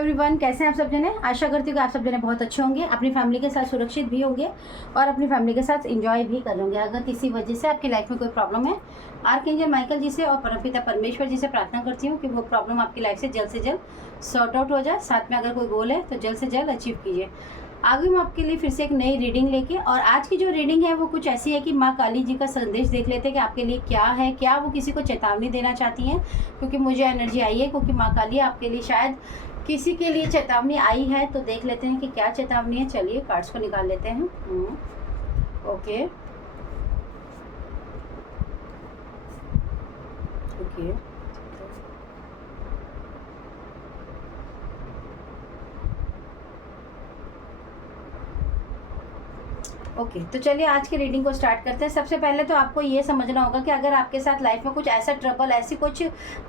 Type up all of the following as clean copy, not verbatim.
Everyone, कैसे हैं आप सब जने। आशा करती हूँ कि आप सब जने बहुत अच्छे होंगे, अपनी फैमिली के साथ सुरक्षित भी होंगे और अपनी फैमिली के साथ एंजॉय भी कर होंगे। अगर किसी वजह से आपकी लाइफ में कोई प्रॉब्लम है, आर्कएंजल माइकल जी से और परमपिता परमेश्वर जी से प्रार्थना करती हूँ कि वो प्रॉब्लम आपकी लाइफ से जल्द सॉर्ट आउट हो जाए। साथ में अगर कोई गोल है तो जल्द से जल्द अचीव कीजिए। आगे मैं आपके लिए फिर से एक नई रीडिंग लेके, और आज की जो रीडिंग है वो कुछ ऐसी है कि माँ काली जी का संदेश देख लेते हैं कि आपके लिए क्या है, क्या वो किसी को चेतावनी देना चाहती हैं। क्योंकि मुझे एनर्जी आई है, क्योंकि माँ काली आपके लिए शायद किसी के लिए चेतावनी आई है। तो देख लेते हैं कि क्या चेतावनी है। चलिए कार्ड्स को निकाल लेते हैं। ओके ओके ओके तो चलिए आज की रीडिंग को स्टार्ट करते हैं। सबसे पहले तो आपको ये समझना होगा कि अगर आपके साथ लाइफ में कुछ ऐसा ट्रबल, ऐसी कुछ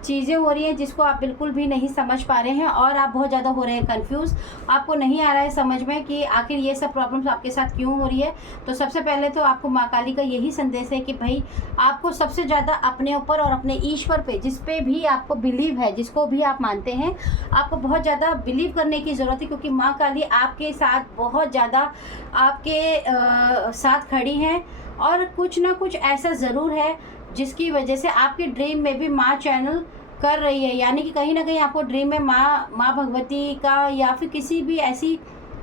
चीज़ें हो रही हैं जिसको आप बिल्कुल भी नहीं समझ पा रहे हैं और आप बहुत ज़्यादा हो रहे हैं कंफ्यूज, आपको नहीं आ रहा है समझ में कि आखिर ये सब प्रॉब्लम्स आपके साथ क्यों हो रही है, तो सबसे पहले तो आपको माँ काली का यही संदेश है कि भाई आपको सबसे ज़्यादा अपने ऊपर और अपने ईश्वर पे, जिस पे भी आपको बिलीव है, जिसको भी आप मानते हैं, आपको बहुत ज़्यादा बिलीव करने की ज़रूरत है। क्योंकि माँ काली आपके साथ बहुत ज़्यादा आपके साथ खड़ी हैं और कुछ ना कुछ ऐसा ज़रूर है जिसकी वजह से आपके ड्रीम में भी माँ चैनल कर रही है। यानी कि कहीं ना कहीं आपको ड्रीम में माँ भगवती का या फिर किसी भी ऐसी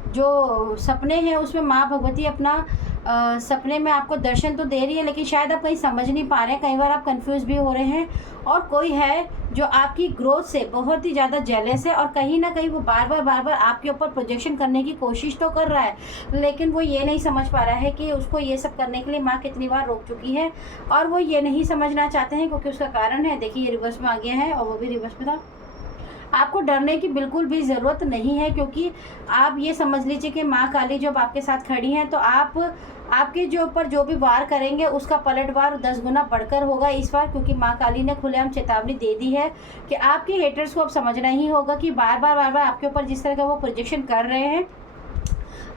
जो सपने हैं उसमें माँ भगवती अपना सपने में आपको दर्शन तो दे रही है, लेकिन शायद आप कहीं समझ नहीं पा रहे हैं। कई बार आप कंफ्यूज भी हो रहे हैं और कोई है जो आपकी ग्रोथ से बहुत ही ज़्यादा जेलस है और कहीं ना कहीं वो बार बार आपके ऊपर प्रोजेक्शन करने की कोशिश तो कर रहा है, लेकिन वो ये नहीं समझ पा रहा है कि उसको ये सब करने के लिए माँ कितनी बार रोक चुकी है और वो ये नहीं समझना चाहते हैं। क्योंकि उसका कारण है, देखिए ये रिवर्स में आ गया है और वो भी रिवर्स में था। आपको डरने की बिल्कुल भी ज़रूरत नहीं है, क्योंकि आप ये समझ लीजिए कि माँ काली जब आपके साथ खड़ी हैं तो आपके जो ऊपर जो भी वार करेंगे उसका पलटवार 10 गुना बढ़कर होगा इस बार। क्योंकि माँ काली ने खुलेआम चेतावनी दे दी है कि आपके हेटर्स को अब समझना ही होगा कि बार बार आपके ऊपर जिस तरह का वो प्रोजेक्शन कर रहे हैं,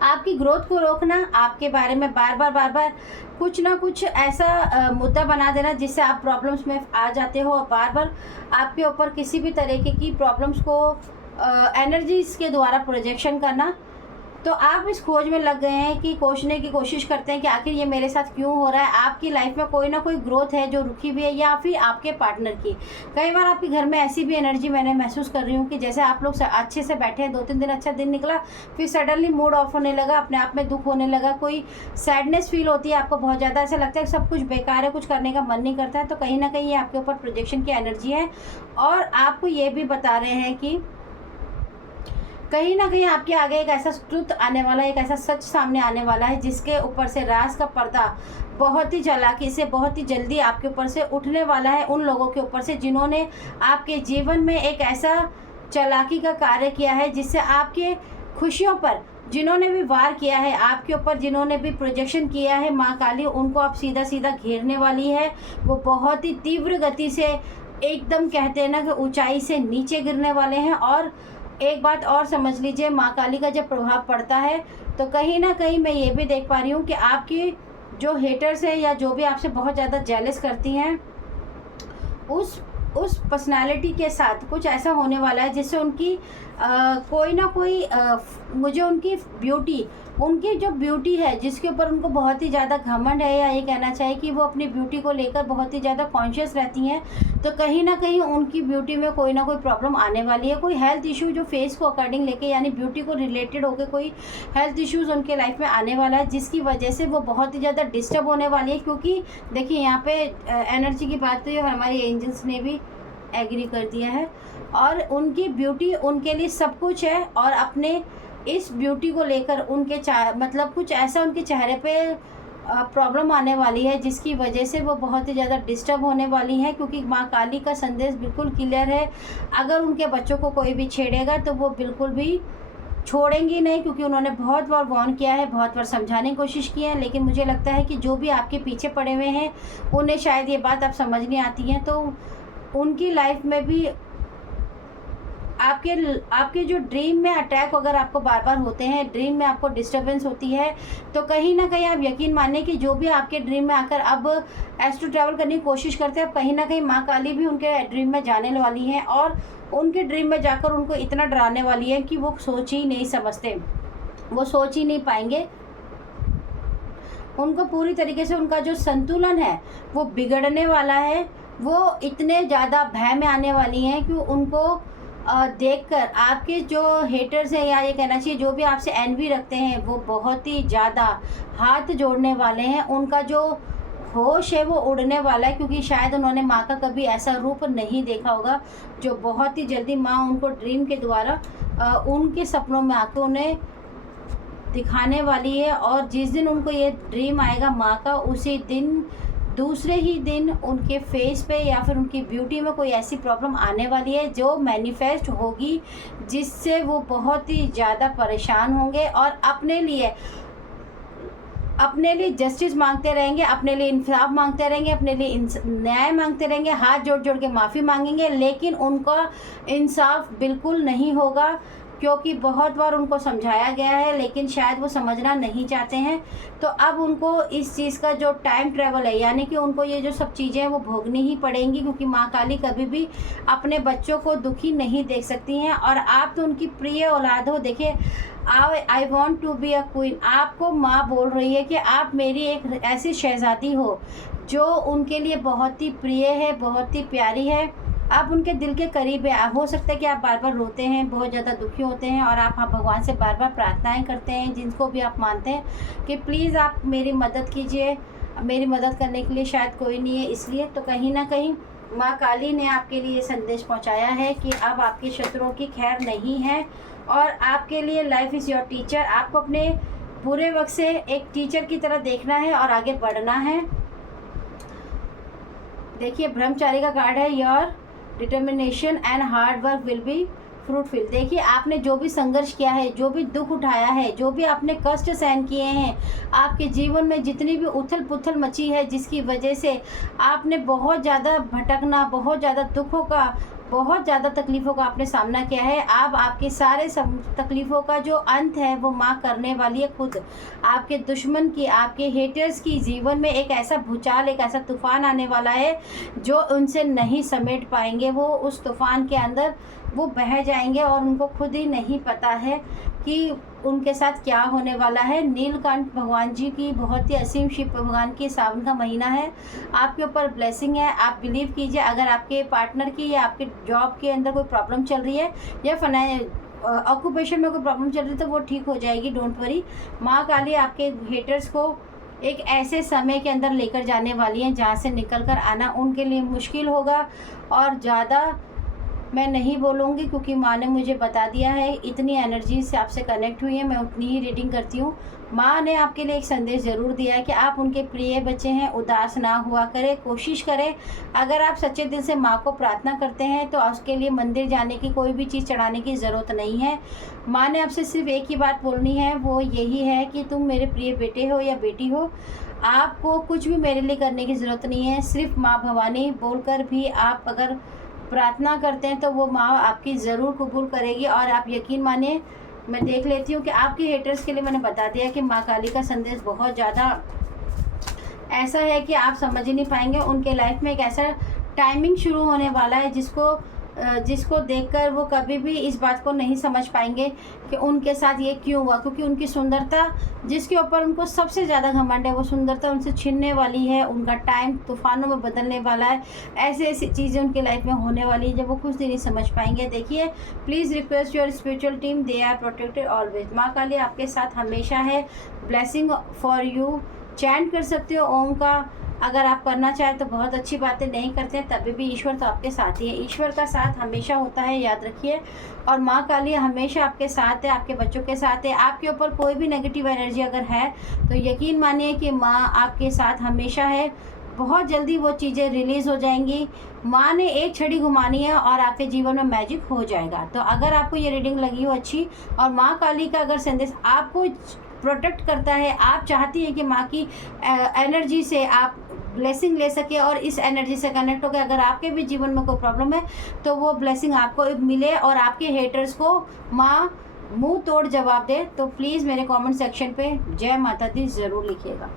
आपकी ग्रोथ को रोकना, आपके बारे में बार बार कुछ ना कुछ ऐसा मुद्दा बना देना जिससे आप प्रॉब्लम्स में आ जाते हो और बार बार आपके ऊपर किसी भी तरीके की प्रॉब्लम्स को एनर्जीज के द्वारा प्रोजेक्शन करना। तो आप इस खोज में लग गए हैं कि खोजने की कोशिश करते हैं कि आखिर ये मेरे साथ क्यों हो रहा है। आपकी लाइफ में कोई ना कोई ग्रोथ है जो रुकी हुई है, या फिर आपके पार्टनर की। कई बार आपके घर में ऐसी भी एनर्जी मैंने महसूस कर रही हूँ कि जैसे आप लोग अच्छे से बैठे हैं, 2-3 दिन अच्छा दिन निकला, फिर सडनली मूड ऑफ होने लगा, अपने आप में दुख होने लगा, कोई सैडनेस फील होती है आपको, बहुत ज़्यादा ऐसा लगता है कि सब कुछ बेकार है, कुछ करने का मन नहीं करता है। तो कहीं ना कहीं ये आपके ऊपर प्रोजेक्शन की एनर्जी है और आपको ये भी बता रहे हैं कि कहीं ना कहीं आपके आगे एक ऐसा ट्रुथ आने वाला है, एक ऐसा सच सामने आने वाला है जिसके ऊपर से राज का पर्दा बहुत ही चालाकी से, बहुत ही जल्दी आपके ऊपर से उठने वाला है। उन लोगों के ऊपर से जिन्होंने आपके जीवन में एक ऐसा चालाकी का कार्य किया है जिससे आपके खुशियों पर जिन्होंने भी वार किया है, आपके ऊपर जिन्होंने भी प्रोजेक्शन किया है, माँ काली उनको आप सीधा सीधा घेरने वाली है। वो बहुत ही तीव्र गति से, एकदम कहते हैं ना कि ऊंचाई से नीचे गिरने वाले हैं। और एक बात और समझ लीजिए, माँ काली का जब प्रभाव पड़ता है तो कहीं ना कहीं मैं ये भी देख पा रही हूँ कि आपकी जो हेटर्स हैं या जो भी आपसे बहुत ज़्यादा जेलस करती हैं, उस पर्सनालिटी के साथ कुछ ऐसा होने वाला है जिससे उनकी कोई ना कोई मुझे उनकी ब्यूटी, उनकी जो ब्यूटी है जिसके ऊपर उनको बहुत ही ज़्यादा घमंड है, या ये कहना चाहिए कि वो अपनी ब्यूटी को लेकर बहुत ही ज़्यादा कॉन्शियस रहती हैं, तो कहीं ना कहीं उनकी ब्यूटी में कोई ना कोई प्रॉब्लम आने वाली है। कोई हेल्थ इशू जो फेस को अकॉर्डिंग लेके, यानी ब्यूटी को रिलेटेड होकर कोई हेल्थ इश्यूज़ उनके लाइफ में आने वाला है, जिसकी वजह से वो बहुत ही ज़्यादा डिस्टर्ब होने वाली है। क्योंकि देखिए यहाँ पे एनर्जी की बात तो ये हमारे एंजल्स ने भी एग्री कर दिया है और उनकी ब्यूटी उनके लिए सब कुछ है। और अपने इस ब्यूटी को लेकर उनके मतलब कुछ ऐसा उनके चेहरे पे प्रॉब्लम आने वाली है जिसकी वजह से वो बहुत ही ज़्यादा डिस्टर्ब होने वाली हैं। क्योंकि माँ काली का संदेश बिल्कुल क्लियर है, अगर उनके बच्चों को कोई भी छेड़ेगा तो वो बिल्कुल भी छोड़ेंगी नहीं। क्योंकि उन्होंने बहुत बार वार्न किया है, बहुत बार समझाने की कोशिश की है, लेकिन मुझे लगता है कि जो भी आपके पीछे पड़े हुए हैं उन्हें शायद ये बात अब समझ नहीं आती है। तो उनकी लाइफ में भी आपके जो ड्रीम में अटैक अगर आपको बार बार होते हैं, ड्रीम में आपको डिस्टर्बेंस होती है, तो कहीं ना कहीं आप यकीन मानिए कि जो भी आपके ड्रीम में आकर अब एस्ट्रो ट्रैवल करने की कोशिश करते हैं, कहीं ना कहीं माँ काली भी उनके ड्रीम में जाने वाली हैं और उनके ड्रीम में जाकर उनको इतना डराने वाली है कि वो सोच ही नहीं समझते, वो सोच ही नहीं पाएंगे। उनको पूरी तरीके से उनका जो संतुलन है वो बिगड़ने वाला है। वो इतने ज़्यादा भय में आने वाली हैं कि उनको देखकर आपके जो हेटर्स हैं, या ये कहना चाहिए जो भी आपसे एनवी रखते हैं, वो बहुत ही ज़्यादा हाथ जोड़ने वाले हैं। उनका जो होश है वो उड़ने वाला है, क्योंकि शायद उन्होंने माँ का कभी ऐसा रूप नहीं देखा होगा जो बहुत ही जल्दी माँ उनको ड्रीम के द्वारा उनके सपनों में आकर उन्हें दिखाने वाली है। और जिस दिन उनको ये ड्रीम आएगा माँ का, उसी दिन दूसरे ही दिन उनके फेस पे या फिर उनकी ब्यूटी में कोई ऐसी प्रॉब्लम आने वाली है जो मैनिफेस्ट होगी, जिससे वो बहुत ही ज़्यादा परेशान होंगे और अपने लिए जस्टिस मांगते रहेंगे, अपने लिए इंसाफ मांगते रहेंगे, अपने लिए न्याय मांगते रहेंगे, हाथ जोड़ जोड़ के माफ़ी मांगेंगे, लेकिन उनका इंसाफ बिल्कुल नहीं होगा, क्योंकि बहुत बार उनको समझाया गया है लेकिन शायद वो समझना नहीं चाहते हैं। तो अब उनको इस चीज़ का जो टाइम ट्रैवल है, यानी कि उनको ये जो सब चीज़ें हैं वो भोगनी ही पड़ेंगी, क्योंकि माँ काली कभी भी अपने बच्चों को दुखी नहीं देख सकती हैं। और आप तो उनकी प्रिय औलाद हो। देखिए, I want to be a queen, आपको माँ बोल रही है कि आप मेरी एक ऐसी शहज़ादी हो जो उनके लिए बहुत ही प्रिय है, बहुत ही प्यारी है। आप उनके दिल के करीब है। हो सकता है कि आप बार बार रोते हैं, बहुत ज़्यादा दुखी होते हैं और आप भगवान से बार बार प्रार्थनाएं करते हैं, जिनको भी आप मानते हैं कि प्लीज़ आप मेरी मदद कीजिए। मेरी मदद करने के लिए शायद कोई नहीं है, इसलिए तो कहीं ना कहीं माँ काली ने आपके लिए संदेश पहुँचाया है कि अब आपके शत्रुओं की खैर नहीं है और आपके लिए लाइफ इज़ योर टीचर। आपको अपने बुरे वक्त से एक टीचर की तरह देखना है और आगे बढ़ना है। देखिए, ब्रह्मचारी का कार्ड है, your determination and hard work will be fruitful. देखिए, आपने जो भी संघर्ष किया है, जो भी दुख उठाया है, जो भी आपने कष्ट सहन किए हैं, आपके जीवन में जितनी भी उथल पुथल मची है, जिसकी वजह से आपने बहुत ज़्यादा भटकना, बहुत ज़्यादा दुखों का, बहुत ज़्यादा तकलीफ़ों का आपने सामना किया है। अब आपके सारे तकलीफ़ों का जो अंत है वो माँ करने वाली है खुद। आपके दुश्मन की, आपके हेटर्स की जीवन में एक ऐसा भूचाल, एक ऐसा तूफ़ान आने वाला है जो उनसे नहीं समेट पाएंगे। वो उस तूफ़ान के अंदर वो बह जाएंगे और उनको खुद ही नहीं पता है कि उनके साथ क्या होने वाला है। नीलकंठ भगवान जी की बहुत ही असीम, शिव भगवान की सावन का महीना है, आपके ऊपर ब्लेसिंग है। आप बिलीव कीजिए, अगर आपके पार्टनर की या आपके जॉब के अंदर कोई प्रॉब्लम चल रही है या ऑक्यूपेशन में कोई प्रॉब्लम चल रही है तो वो ठीक हो जाएगी, डोंट वरी। माँ काली आपके हेटर्स को एक ऐसे समय के अंदर लेकर जाने वाली हैं जहाँ से निकल कर आना उनके लिए मुश्किल होगा। और ज़्यादा मैं नहीं बोलूँगी क्योंकि माँ ने मुझे बता दिया है, इतनी एनर्जी से आपसे कनेक्ट हुई है, मैं उतनी ही रीडिंग करती हूँ। माँ ने आपके लिए एक संदेश ज़रूर दिया है कि आप उनके प्रिय बच्चे हैं, उदास ना हुआ करें, कोशिश करें। अगर आप सच्चे दिल से माँ को प्रार्थना करते हैं तो उसके लिए मंदिर जाने की, कोई भी चीज़ चढ़ाने की ज़रूरत नहीं है। माँ ने आपसे सिर्फ एक ही बात बोलनी है, वो यही है कि तुम मेरे प्रिय बेटे हो या बेटी हो, आपको कुछ भी मेरे लिए करने की ज़रूरत नहीं है। सिर्फ माँ भवानी बोलकर भी आप अगर प्रार्थना करते हैं तो वो माँ आपकी ज़रूर कबूल करेगी। और आप यकीन मानिए, मैं देख लेती हूँ कि आपके हेटर्स के लिए मैंने बता दिया कि माँ काली का संदेश बहुत ज़्यादा ऐसा है कि आप समझ ही नहीं पाएंगे। उनके लाइफ में एक ऐसा टाइमिंग शुरू होने वाला है जिसको देखकर वो कभी भी इस बात को नहीं समझ पाएंगे कि उनके साथ ये क्यों हुआ, क्योंकि उनकी सुंदरता, जिसके ऊपर उनको सबसे ज़्यादा घमंड है, वो सुंदरता उनसे छीनने वाली है। उनका टाइम तूफानों में बदलने वाला है। ऐसी ऐसी चीज़ें उनकी लाइफ में होने वाली है जब वो कुछ भी नहीं समझ पाएंगे। देखिए, please request your spiritual team, they are protected always. माँ काली आपके साथ हमेशा है। Blessing for you. चैंट कर सकते हो ओम का, अगर आप करना चाहें तो बहुत अच्छी बातें, नहीं करते हैं तभी भी ईश्वर तो आपके साथ ही है। ईश्वर का साथ हमेशा होता है, याद रखिए। और माँ काली हमेशा आपके साथ है, आपके बच्चों के साथ है। आपके ऊपर कोई भी नेगेटिव एनर्जी अगर है तो यकीन मानिए कि माँ आपके साथ हमेशा है। बहुत जल्दी वो चीज़ें रिलीज़ हो जाएंगी। माँ ने एक छड़ी घुमानी है और आपके जीवन में मैजिक हो जाएगा। तो अगर आपको ये रीडिंग लगी हो अच्छी और माँ काली का अगर संदेश आपको प्रोटेक्ट करता है, आप चाहती हैं कि माँ की एनर्जी से आप ब्लेसिंग ले सके और इस एनर्जी से कनेक्ट होकर अगर आपके भी जीवन में कोई प्रॉब्लम है तो वो ब्लेसिंग आपको मिले और आपके हेटर्स को माँ मुंह तोड़ जवाब दे, तो प्लीज़ मेरे कमेंट सेक्शन पे जय माता दी ज़रूर लिखिएगा।